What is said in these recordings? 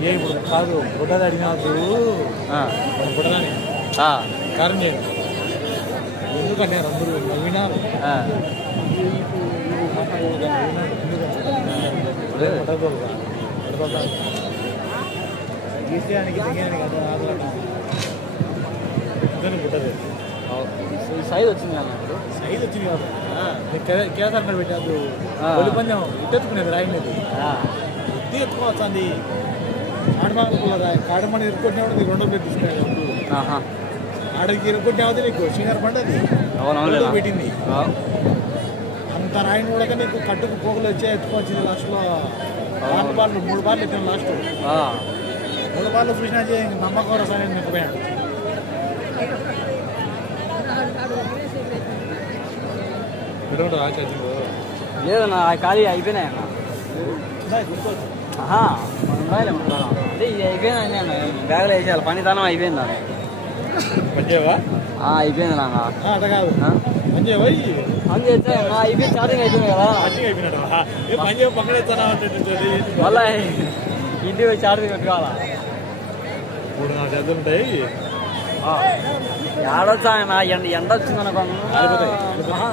ఏ ఇప్పుడు కాదు బుడ్డది అడిగినప్పుడు బుడ్డదని కారణం నేను ఎందుకంటే అందరూ నవ్వినారు. గీసానికి దిగానికి పుట్టదు సైజ్ వచ్చింది అన్న ఇప్పుడు? సైజ్ వచ్చింది కాదు. కేదార్ పెట్టాదు పందెం ఇట్టెత్తుకునేది రాయినది ఆ, ఎత్తి ఎత్తుకోవచ్చు కాడమాన నీకు రెండో ప్లేట్. ఆడకి నీకు? సింగర్ పండది పెట్టింది. ఆ, అంత రాయిని కూడా నీకు కట్టుకు పోగులు వచ్చే ఎత్తుకొచ్చింది లాస్ట్లో నాలుగు బాళ్ళు మూడు బాళ్ళు ఎత్తిన లాస్ట్ ఆ. మూడు బాళ్ళు చూసినా చే- ఇంక నమ్మకం నింపపోయాడు లేదన్నా ఖాళీ అయిపోయినాయి అన్న. అదే ఇది అయిపోయింది అన్న. బ్యాగ్లో వేసేయాలి. పనితనం అయిపోయింది అన్న. అయిపోయింది నాన్న అయిపోయింది ఛార్జింగ్ అయిపోయింది కదా. మళ్ళా ఇంటికి పోయి ఛార్జింగ్ పెట్టుకోవాలా? మూడు నాలుగు చేతులు ఉంటాయి. ఏడొచ్చా ఎండ ఎండ వచ్చింది అనుకో. అయిపోతాయి. ఆహా,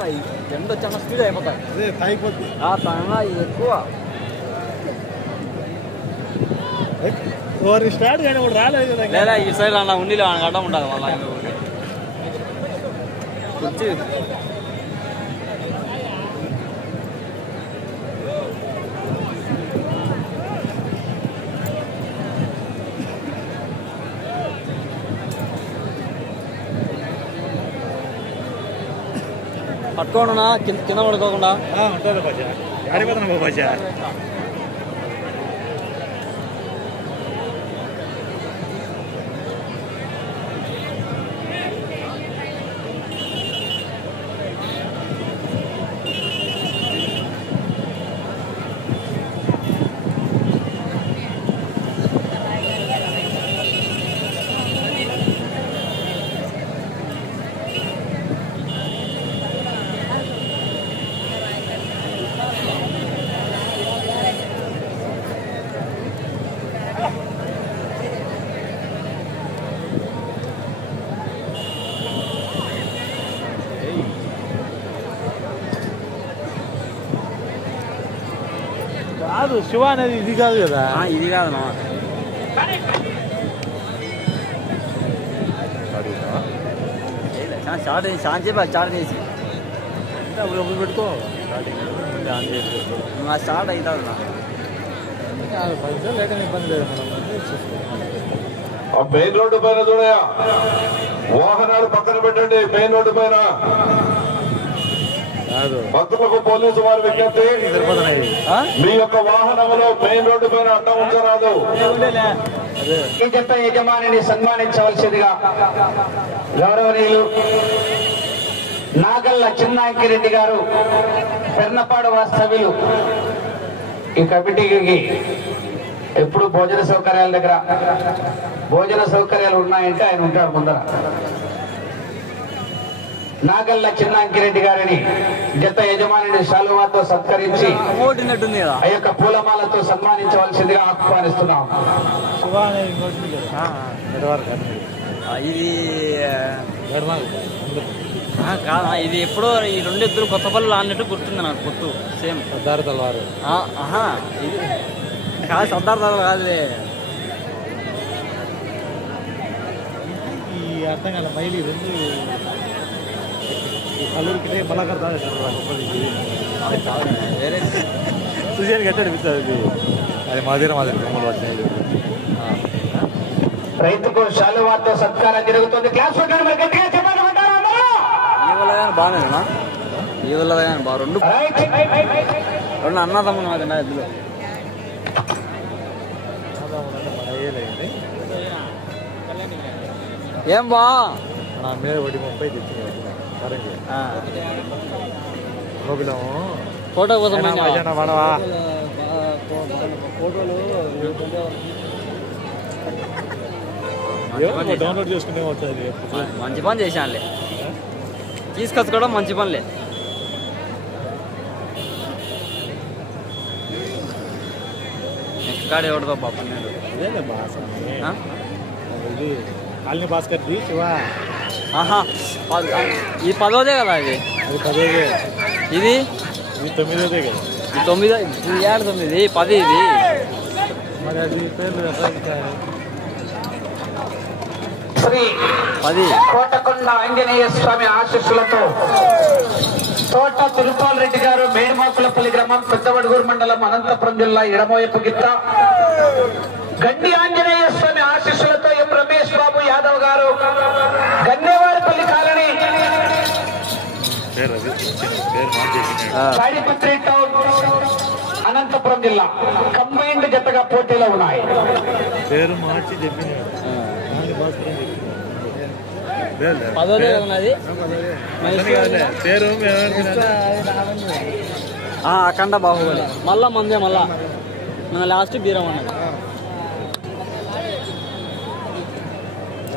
ఎండ వచ్చిన స్పీడ్ అయిపోతాయి. ఎక్కువ. ఓరి స్టార్ట్ కానీ ఇప్పుడు రాలేదు కదా ఇంకా. లేదా ఈ సైడ్ అన్న ఉండి అడ్డం ఉంటుంది మళ్ళీ కుర్చీ పట్టుకోండి కింద కింద పడుకోకుండా ఆ, ఉంటుంది బాజా ఆడిపోతున్నా బాజా కాదు శివ అనేది ఇది కాదు కదా? ఆ, ఇది కాదు స్టార్ట్ చేసి స్టార్ట్ చెప్పి స్టార్ట్ చేసి. అప్పుడు పెట్టుకో. నా స్టార్ట్ అవుతుంది మెయిన్ రోడ్డు పైన చూడయా వాహనాలు పక్కన పెట్టండి మెయిన్ రోడ్డు పైన. భక్తులకు పోలీసు వారి విజ్ఞప్తి? మీ యొక్క వాహనంలో మెయిన్ రోడ్డు పైన అడ్డం ఉంచరాదు. ఈ జత యజమానిని సన్మానించవలసిందిగా గౌరవనీయులు నాగల్ల చిన్నాంకిరెడ్డి గారు పెర్నపాడు వాస్తవ్యులు ఈ కమిటీకి ఎప్పుడు భోజన సౌకర్యాల దగ్గర భోజన సౌకర్యాలు ఉన్నాయంటే ఆయన ఉంటాడు ముందర. నాగల్ల చిన్నాంకిరెడ్డి గారిని జత యజమానిని శాలువాతో సత్కరించి కదా ఆ యొక్క పూలమాలతో సన్మానించవలసిందిగా ఆహ్వానిస్తున్నాం. కదా? ఇది కాదా ఇది ఎప్పుడో ఈ రెండు ఇద్దరు కొత్త పనులు అన్నట్టు గుర్తుంది నాకు గుర్తు సేమ్. పద్దారు తలవారు ఆహా ఇది కాదు సర్దార్ కాదులే. ఈ అర్థం కాల మైలి రెండు ఈ కల్లూరికి మళ్ళా కడతాడు వేరే సుజానికి ఎట్లా అనిపిస్తుంది అది అది మాదిరి మాదిరి బొమ్మలు వచ్చినాయి రైతుకు శాలువాతో సత్కారం జరుగుతుంది క్లాస్ కొట్టండి మరి గట్టిగా చెప్పండి ఉంటారా అందరూ? ఈ వల్ల కానీ బాగానేనా ఈ వల్ల కానీ బాగా రెండు రైట్. రెండు అన్నదమ్ములు మాకు ఇద్దరు మన ఏలైంది ఏం బా నా మీద ఒకటి ముప్పై తెచ్చింది గోపిలము ఫోటో కోసం వాడవా? ఫోటోలు డౌన్లోడ్ చేసుకునే మంచి పని చేశానులే. తీసుకొచ్చుకోవడం మంచి పనిలే. Next boss? అని. ఆ? ఇది కాలనీ భాస్కర్ శివ. ఆహా పది- ఈ పదోదే కదా ఇది? అది పదేదే. ఇది? ఇది తొమ్మిదోదే కదా. ఈ తొమ్మిది ఇది ఏడు తొమ్మిది పది ఇది? మరి అది పేర్లు పది. కోటకొండ ఆంజనేయ స్వామి ఆశీస్సులతో తోట తిరుపాల్ రెడ్డి గారు మేడిమాకులపల్లి గ్రామం పెద్దవడుగూరు మండలం అనంతపురం జిల్లా ఎడమవైపు గిత్త. గండి ఆంజనేయ స్వామి ఆశీస్సులతో M Ramesh Babu Yadav garu Gannevaripalli colony. Tadipatri town Anantapur జిల్లా. కంబైన్డ్ జతగా పోటీలో ఉన్నాయి. పేరు మార్చి చెప్పినాడు. పేరు. పదోదే అఖండ బాహుబలి. మళ్ళా మందే మళ్ళా మన లాస్ట్ బీరం అన్నది దాని ముందర చూస్తాను పాలై పెట్టాడు దాని ముందర చూస్తాడు ఈ పక్కది పాలై పిల్లలు నడుస్తుంది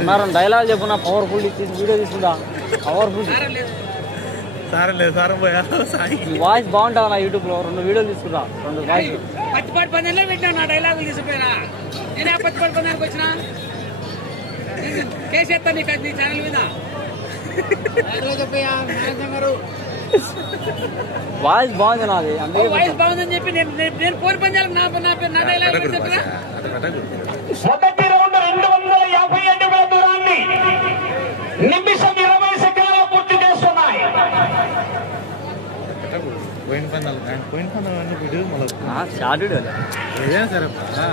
ఉన్నారు డైలాగ్ చెప్పు నా పవర్ఫుల్ వీడియో తీసుకుంటా. పవర్ఫుల్ సారం లేదు. సారం పోయా సాయి. ఈ వాయిస్ బాగుంటుంది నా యూట్యూబ్లో? రెండు వీడియోలు తీసుకుంటా రెండు వాయిస్ పచ్చిపాటి పందెంలో పెట్టినా నా డైలాగులు తీసుకుపోయినా నేనే ఆ పచ్చిపాటి పందానికి వచ్చిన? కేసేస్తా నీకు నీ ఛానల్ మీద? వాయిస్ బాగుంది నాది అందుకే వాయిస్ బాగుందని చెప్పి నేను నేను- కోరి పందాలకు నా నా పేరు నా డైలాగ్ చెప్పినా మొదటి రౌండ్ రెండు వందల యాభై అడుగుల దూరాన్ని నిమిషం ఇరవై సెకండ్లలో పూర్తి చేస్తున్నాయి. పోయిన పందాలు పోయిన పందాలు అన్నీ వీడియో మళ్ళీ షార్ట్ వీడియోలే ఏదైనా సరే అబ్బా,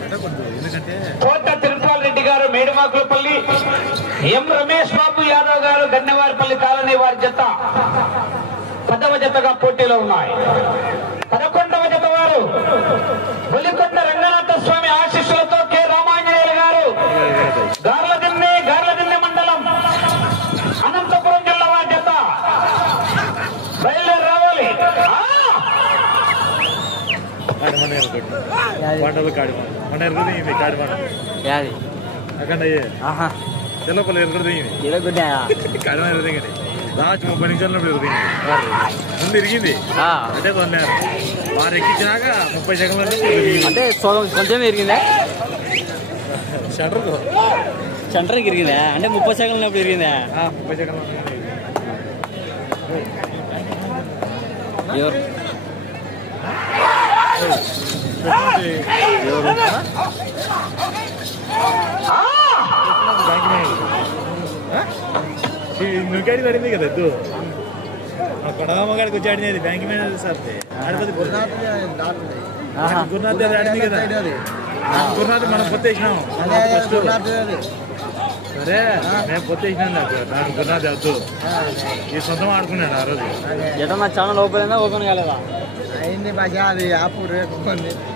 పెట్టకూడదు. ఎందుకంటే కోట తిరుపాల్ రెడ్డి గారు మేడుమాకులపల్లి ఎం రమేష్ బాబు యాదవ్ గారు గన్నెవారిపల్లి కాలనీ వారి జత. పదవ జతగా పోటీలో ఉన్నాయి. పదకొండవ జత వారు బొలికొండ రంగనాథ స్వామి ఆశీస్సులతో కె. రామాంజనేయులు గారు. గార్లదిన్నె గార్లదిన్నె మండలం అనంతపురం జిల్లా వారి జత. బయలుదేరి రావాలి. పంటలు కాడి మన మన ఎరగదు ఇది కాడి మన యాది. అక్కడ తెల్లపల్లి లాస్ట్ ముప్పై నిమిషాలు ఎరుగుతుంది ముందు ఇరిగింది అంటే కొన్నారు వారు ఎక్కించినాక ముప్పై సెకండ్ల అంటే కొంచెం ఇరిగిందా షటర్ సెంటర్కి ఇరిగిందా అంటే ముప్పై సెకండ్లు ఉన్నప్పుడు ఇరిగిందా ముప్పై సెకండ్ల ఎవరు? ఎవరు? నువ్వుకాడి పడింది కదా ఎద్దు ఆ కొడగామగాడికి వచ్చి ఆడినది బ్యాంక్ మేనేజర్ సార్ ఆడిపోతే. గురునాథ్ అది ఆడింది కదా. గురునాథ్ మనం పొత్తు వేసినాం. ఫస్ట్. సరే మేము పొత్తు వేసినాం నాకు నాకు గురునాథ్ వద్దు. ఈ సొంతం ఆడుకున్నాడు ఆ రోజు. ఎట నా ఛానల్ ఓపెన్ అయిందా ఓపెన్ కాలేదా? అయింది భాష అది యాప్ రేపు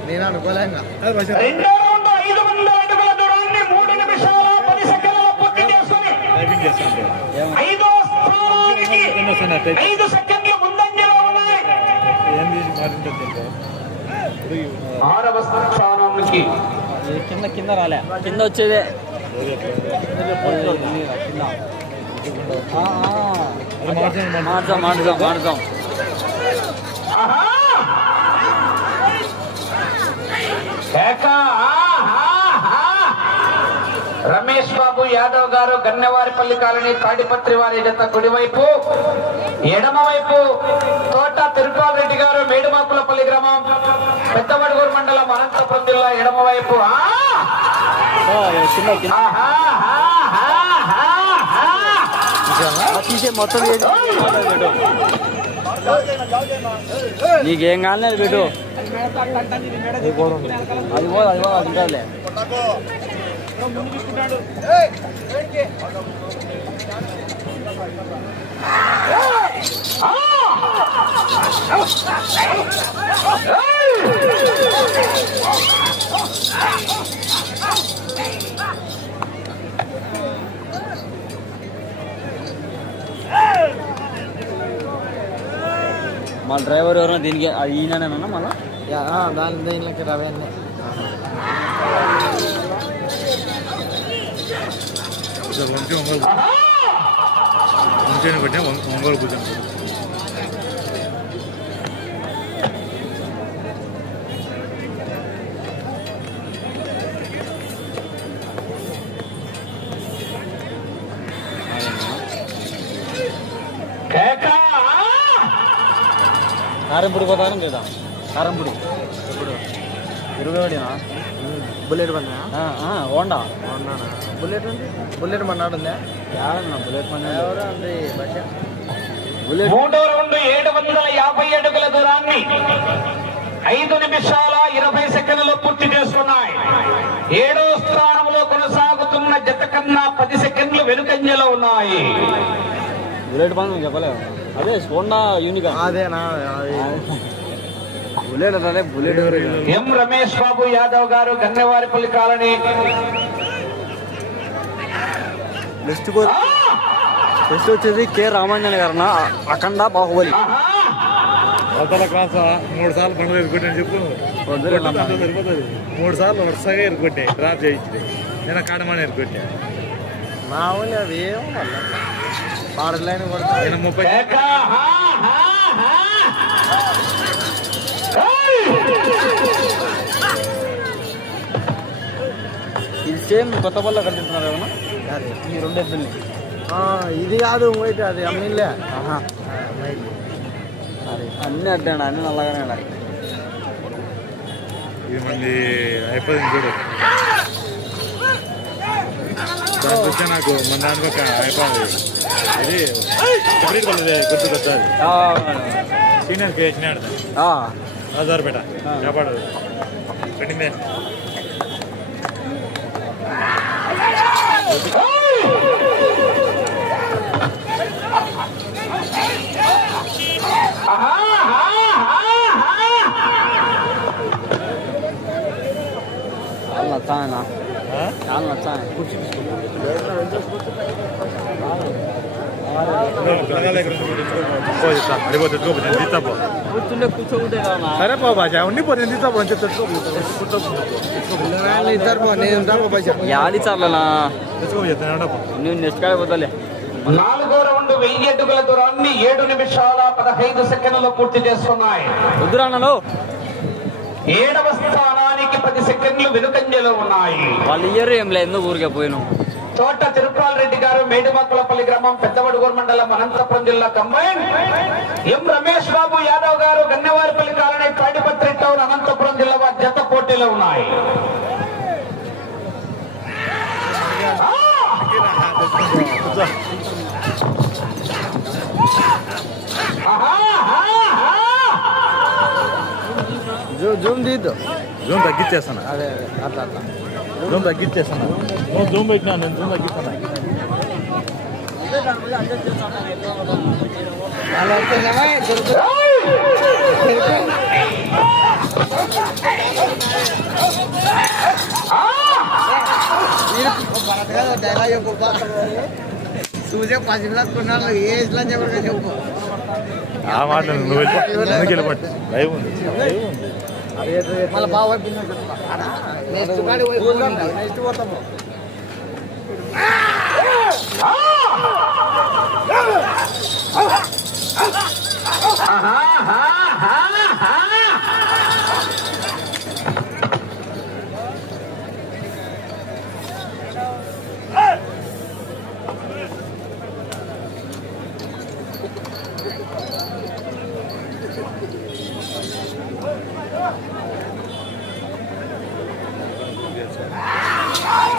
నేను అనుకోలేంగా అది బస్ రెండో రౌండ్ ఐదు వందల అడుగుల దూరాన్ని మూడు నిమిషాల పది సెకండ్లలో పూర్తి ఐదో స్థానానికి ఐదు సెకండ్ల ముందంజలో ఉన్నాయి ఏం చేసి ఆరవ స్థానానికి కింద కింద రాలే కింద వచ్చేదే. మార్చాం మార్చాం మార్చాం ఆహా! కేక! ఆహా! రమేష్ బాబు యాదవ్ గారు గన్నెవారిపల్లి కాలనీ తాడిపత్రి వారి జత కుడివైపు ఎడమవైపు తోట తిరుపాల్ రెడ్డి గారు మేడుమాకులపల్లి గ్రామం పెద్దవడుగూరు మండలం అనంతపురం జిల్లా ఎడమవైపు. తీసే మొత్తం నీకేం అది పెట్టు. అది పోదు అది పోదు అది ఉంటుందిలే మా డ్రైవర్ ఎవరైనా దీనికి అది ఈయననేనా మళ్ళా? దాని దీనికి రవన్నీ సార్ ఉంటే ఒంగోలు ఉంటే పెట్టినా ఒంగోలు కూర్చొని కారం పొడి పోతారని లేదా కారం పొడి ఎప్పుడు ఇరవై వాడినా బుల్లెట్ బండి? హోండా. ఉన్నానా బుల్లెట్ ఉంది? బుల్లెట్ మన్నాడు ఉందా? ఏడన్నా బుల్లెట్ పని ఎవరు అంది బస్ బుల్లెట్ మూడో రౌండ్ ఏడు వందల యాభై అడుగుల దూరాన్ని. ఐదు నిమిషాల ఇరవై సెకండ్లు పూర్తి చేసుకున్నాయి ఏడో స్థానంలో కొనసాగుతున్న జత కన్నా పది సెకండ్లు వెనుకంజలో ఉన్నాయి. బుల్లెట్ పని చెప్పలేవు? అదే హోండా యూనికా అదేనా అది బుల్లెట్ అదే bullet M Ramesh Babu Yadav garu Gannevaripalli colony. Next next వచ్చేది కె రామాంజన్ గారు అఖండ బాహుబలి. ఆహా! అవతల క్లాస్ మూడు సార్లు పండుగ ఎరుకొట్టాను చెప్పు. మూడు సార్లు వరుసగా ఎరుకొట్టాయి డ్రాప్ చేయించింది నేను కాడమని ఎరుకొట్టా మా ఊళ్ళో అవి ఏం వల్ల? బార్డర్ లైన్ కొడతా నేను ముప్పై సేమ్ కొత్త పల్ల కట్టిస్తున్నారు ఏమన్నా? ఈ రెండు ఎద్దుల్ని. ఆ, ఇది కాదు ఇంకోటి అది అమ్మిలే అది అన్నీ అడ్డాడు అన్నీ నల్లగానే ఉన్నాయి ఇది మంది అయిపోయింది చూడు. దానికి వచ్చే నాకు మన దానికి ఒక అయిపోయింది. అది సెపరేట్ వాళ్ళది గుర్తుకొచ్చాది సీనియర్కి వేసినాడు. ఆ, హజారుపేట కాపాడదు పెట్టిందే. కూర్చుంటే కూర్చోకుంటే కదా సరే పో బాజా ఉండిపో నేను తీస్తాపో అని చెప్పి తెచ్చుకోపో ఇద్దరు పో, నేను బస్ యాది చాలనా నాలుగో రౌండ్ వెయ్యి అడుగుల దూరాన్ని ఏడు నిమిషాల పదహైదు సెకండ్లు పూర్తి అన్నలు ఏడవ స్థానానికి పది సెకండ్లు వెనుకంజలో ఉన్నాయి. వాళ్ళు ఇయ్యరు ఏం లేదు ఊరికే పోయినావు తోట తిరుపాల్ రెడ్డి గారు మేడుమక్కులపల్లి గ్రామం పెద్దవడుగూరు మండలం అనంతపురం జిల్లా combine. M Ramesh Babu Yadav garu Gannevaripalli colony Tadipatri town Anantapur జిల్లా జత పోటీలో ఉన్నాయి. జూమ్ జూమ్ తీద్దు జూమ్ తగ్గించేస్తాను అదే అదే అట్లా అట్లా జూమ్ తగ్గించేస్తాను నువ్వు జూమ్ పెట్టినా నేను జూమ్ తగ్గిస్తాను అలా వస్తుందా? దొరుకు- భరతగా డైలాగ్ చెప్పు. చూసే కొన్నాళ్ళు ఏ ఇట్లా చెప్పడం చెప్పు ఆ మాట నువ్వు వెళ్ళి ఎందుకు వెళ్ళిపట్టు లైవ్ ఉంది. లైవ్ ఉంది మళ్ళీ బాగా నెక్స్ట్ కాడి పోయి నెక్స్ట్ పోతాము.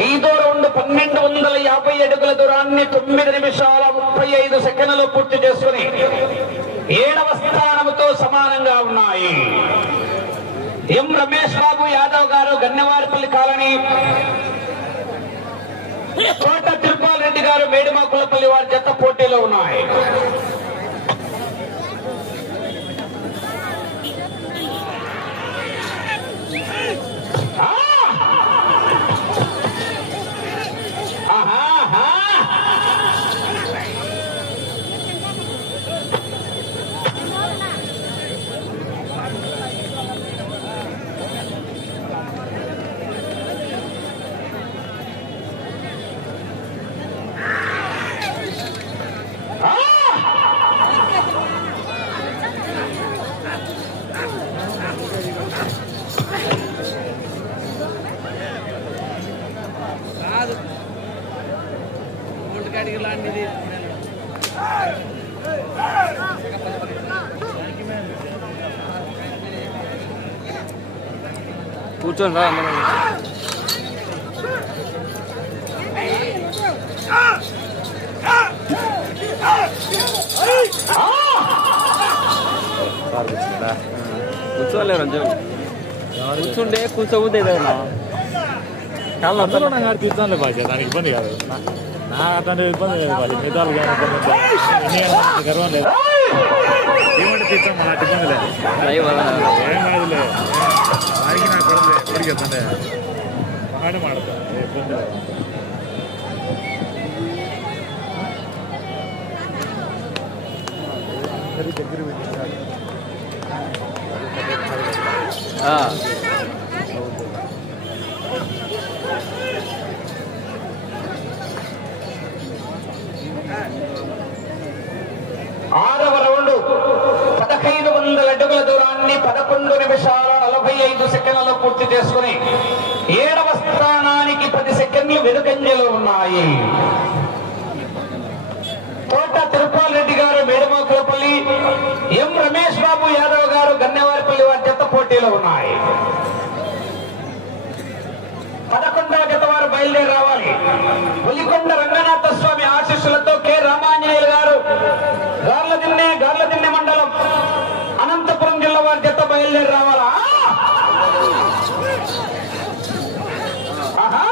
ఐదో రౌండ్ పన్నెండు వందల యాభై అడుగుల దూరాన్ని తొమ్మిది నిమిషాల ముప్పై ఐదు సెకండ్లు పూర్తి చేసుకుని ఏడవ స్థానముతో సమానంగా ఉన్నాయి. ఎం రమేష్ బాబు యాదవ్ గారు గన్నవారిపల్లి కాలనీ కోట తిరుపాల్ రెడ్డి గారు మేడిమాకులపల్లి వారి జత పోటీలో ఉన్నాయి. కూర్చోండి రా అందరూ. కూర్చోలేరు అంతే కూర్చుంటే కూర్చోబుద్ది ఏదైనా కాళ్ళు అందరూ నాకు తీర్చాలి భాష దానికి ఇబ్బంది కాదు. నా- నా అతను ఇబ్బంది లేదు భాష మిగతా ఇబ్బంది గర్వం లేదు. ఏమంటే తీర్చాం మన ఇబ్బంది లేదు లైవ్ ఏం కాదులే దానికి నాకు పడలే ఎప్పటికి చెప్తుండే మాట మాడతా ఇబ్బంది లేదు దగ్గర ఆరవ రౌండ్ పదహైదు వందల అడుగుల దూరాన్ని పదకొండు నిమిషాల నలభై ఐదు సెకండ్లలో పూర్తి చేసుకుని ఏడవ స్థానానికి పది సెకండ్లు వెనుకంజలు ఉన్నాయి. తోట తిరుపాల్ రెడ్డి గారు మేడమాకులపల్లి ఎం రమేష్ బాబు యాదవ్ గారు గన్నెవారిపల్లి వారి జత పోటీలో ఉన్నాయి. పదకొండవ జత వారు బయలుదేరి రావాలి. పులికొండ రంగనాథ స్వామి ఆశీస్సులతో కె రామాంజనేయులు గారు గార్లదిన్నె గార్లదిన్నె మండలం బయలుదేరి రావాలా? ఆహా,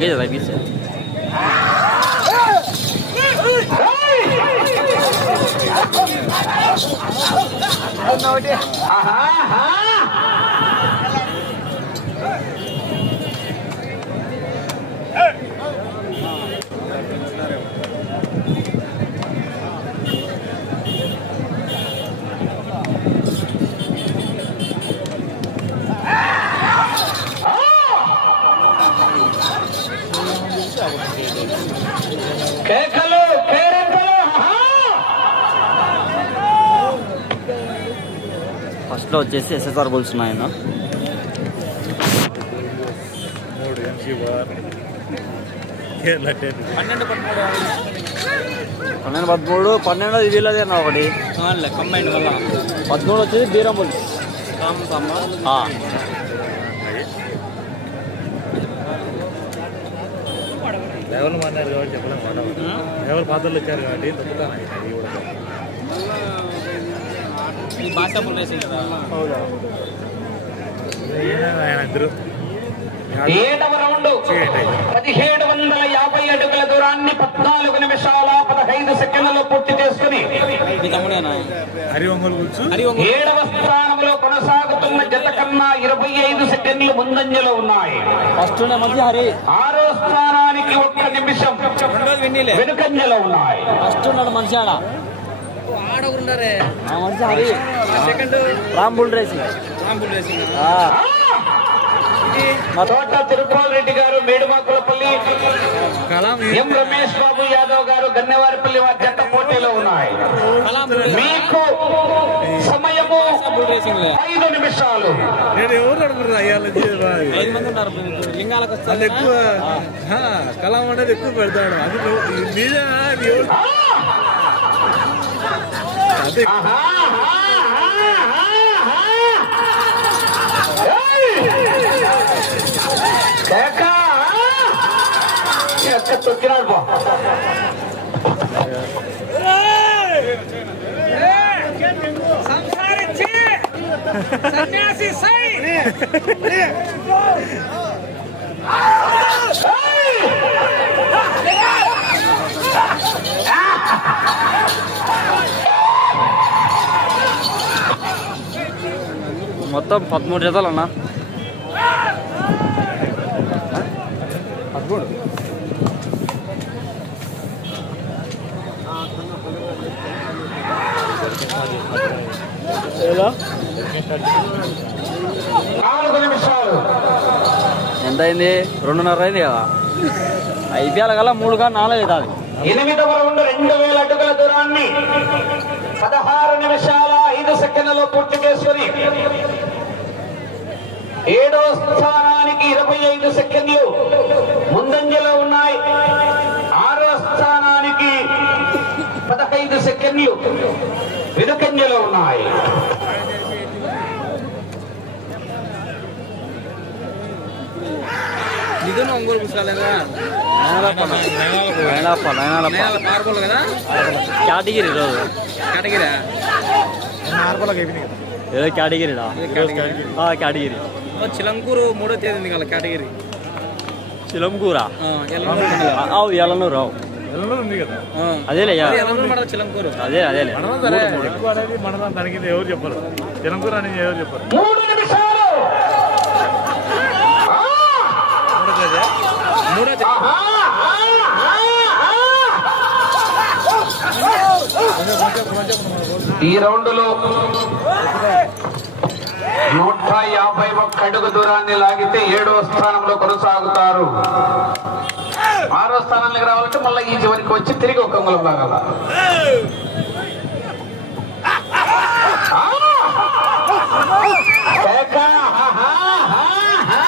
这个来比 వచ్చేసి ఎస్ఎస్ఆర్ బుల్స్ ఉన్నాయి పన్నెండు పదమూడు. పన్నెండు ఇది వీళ్ళదే అన్న ఒకటి. పదమూడు వచ్చేసి బీరం బుల్స్. లెవెల్ మారినారు కాబట్టి చెప్పలేము లెవెల్ పాత్రలు వచ్చారు కాబట్టి తప్పుతాను. ఏడవ రౌండ్. పదిహేడు వందల యాభై అడుగుల దూరాన్ని పద్నాలుగు నిమిషాల పదహైదు సెకండ్లలో పూర్తి చేసుకుని ఏడవ స్థానంలో కొనసాగుతున్న జత కన్నా ఇరవై ఐదు సెకండ్లు ముందంజలో ఉన్నాయి. ఫస్ట్ మంచి హరి. ఆరో స్థానానికి ఒక్క నిమిషం. వెనుకంజలో ఉన్నాయి. రేసింగ్. ఆ. మా తోట తిరుపాల్ రెడ్డి గారు మేడుమాకులపల్లి. కలాం ఎం రమేష్ బాబు యాదవ్ గారు గన్నెవారిపల్లి వారి జత పోటీలో ఉన్నాయి. మీకు సమయము ఐదు నిమిషాలు. నేను ఎవరు మంది ఎక్కువ కలాం అనేది ఎక్కువ పెడతాడు. అది నిజా అది. తొక్కినాడు పో సన్యాసి సై! మొత్తం పదమూడు జతలు అన్న. నిమిషాలు. ఎంత అయింది? రెండున్నర అయింది కదా. ఐపీఎల్ కల్లా మూడు కానీ నాలుగు అవుతుంది. ఎనిమిదవ రౌండ్ రెండు వేల అడుగుల దూరాన్ని పదహారు నిమిషాల సెకండ్లలో పూర్తి చేసుకుని ఏడో స్థానానికి ఇరవై ఐదు సెకండ్లు ముందంజలో ఉన్నాయి. ఆరో స్థానానికి పదహైదు సెకండ్లు వెనుకంజలో ఉన్నాయి. కేటగిరీ కేటగిరా? నార్మల్గా అయిపోయినాయి కదా ఏదో కేటగిరీడా ఆ, కేటగిరీ. చిలంకూరు మూడో తేదీ కదా కేటగిరీ. చిలంకూర? అవు ఎలనూరు కదా. అదేలే చిలంకూరు. అదే అదేలే. మండలం ఎవరు చెప్పరు. జనంకూర అనేది ఎవరు చెప్పరు. మూడు తేదీ మూడో తేదీ. ఈ రౌండ్లో నూట యాభై ఒక్క అడుగు దూరాన్ని లాగితే ఏడవ స్థానంలో కొనసాగుతారు. ఆరో స్థానానికి రావాలంటే మళ్ళీ ఈ చివరికి వచ్చి తిరిగి ఒక అంగుళం లాగాల ఆ! కేక! ఆహా, ఆహా!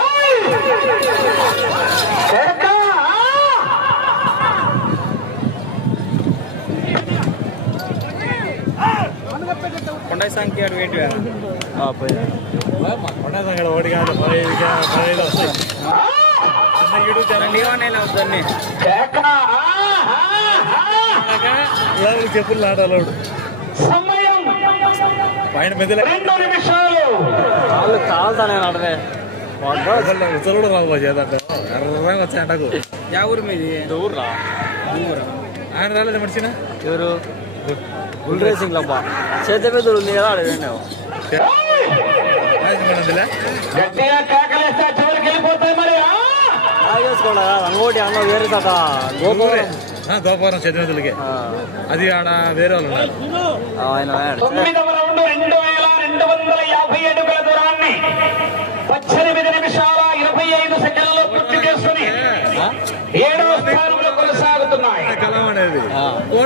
ఏయ్! కేక! కొండ సంఖ్య ఏంటి ఆ, పోయి. కొండ సంగడ ఒకటి కాదు ఛానల్ నీవన్నా అవుతాన్ని కేక! ఆహా, ఆహా! ఇలా చెప్పులు నాటాలోడు సమయం పైన మెదల రెండు నిమిషాలు. కాళ్ళు కాలుతానే నడవే. ఉత్తరుడు రాదు అదంటే ఎర్రగా వచ్చాయి అంటకు యా ఊరు మీది? ఊర్రా ఆయన రాలేదు మనిషిన ఎవరు? బుల్ రేసింగ్ లబ్బా చేత పెద్దలు ఉంది కదా అడగండి! చేసుకోండి అంగోటి అన్న వేరే తాత. గోపురం గోపురం చదివేదులకి ఆ, అది ఆడ వేరే వాళ్ళు ఉన్నారు. ఆయన పద్దెనిమిది నిమిషాల ఇరవై ఐదు పూర్తి చేసుకుని ఏడవ స్థానంలో కొనసాగుతున్నాయి కలం అనేది కోట అనేది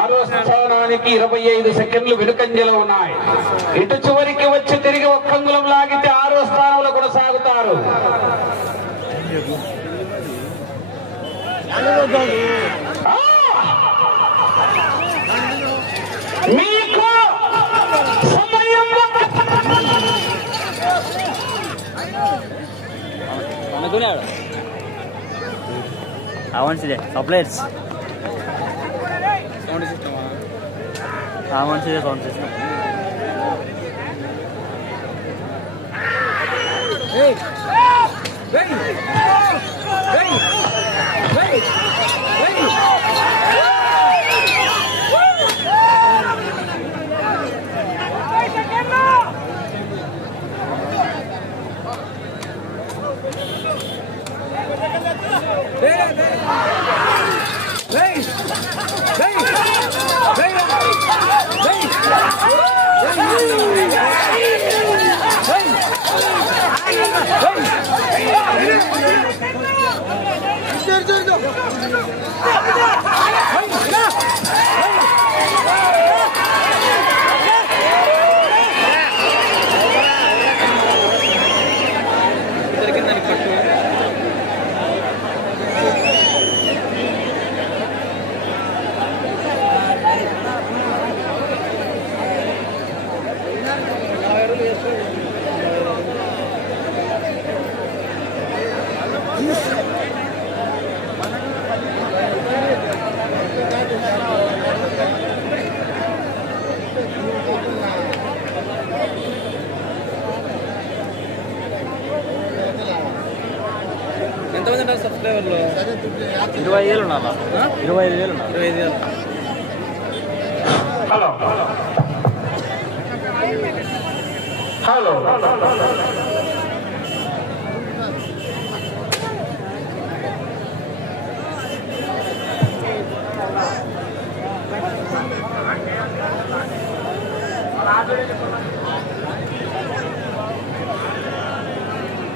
ఆరో స్థానానికి ఇరవై ఐదు సెకండ్లు వెనుకంజలో ఉన్నాయి. ఇటు చివరికి వచ్చి తిరిగి ఒక్క అంగుళం లాగితే ఆరో స్థానంలో కొనసాగుతారు! మీకు సమయం అనుకున్నాడు. అవంచిదే సప్లైర్స్ సౌండ్ సిస్టమా? అవంచిదే sound system. Dur dur dur.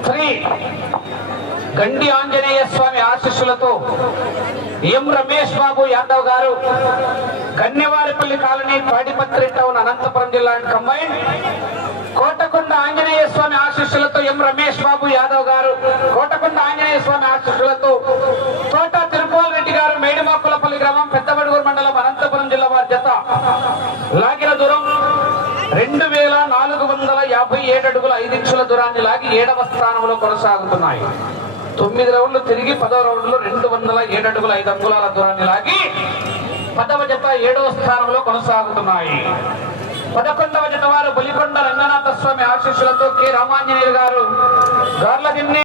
Sri Gandi Anjaneya Swamy ఆశీస్సులతో M Ramesh Babu Yadav garu Ganyavaripalli colony Padipatri town Anantapur జిల్లా కంబైన్ కోటకొండ ఆంజనేయ స్వామి ఆశీస్సులతో ఎం రమేష్ బాబు యాదవ్ గారు కోటకొండ ఆంజనేయ స్వామి ఆశీస్సులతో తోట తిరుపాల్ రెడ్డి గారు మేడిమాకులపల్లి గ్రామం పెద్దబడుగురు మండలం అనంతపురం జిల్లా వారి జత. లాగిన దూరం రెండు వేల నాలుగు వందల యాభై ఏడు అడుగుల ఐదు ఇంచుల దూరాన్ని లాగి ఏడవ స్థానంలో కొనసాగుతున్నాయి. తొమ్మిది రౌండ్లు తిరిగి పదవ రౌండ్లో రెండు వందల ఏడు అడుగుల ఐదు అంగుళాల దూరాన్ని లాగి పదవ జత ఏడవ స్థానంలో కొనసాగుతున్నాయి. పదకొండవ జత వారు బలికొండ రంగనాథ స్వామి ఆశీస్సులతో కె రామాంజనేయులు గారు గార్ల